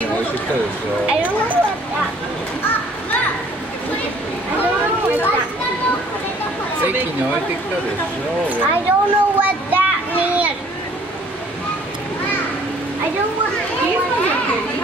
置いてきたでしょ。I don't know what that. I don't know what that. 席に置いてきたでしょ。I don't know what that means. I don't want.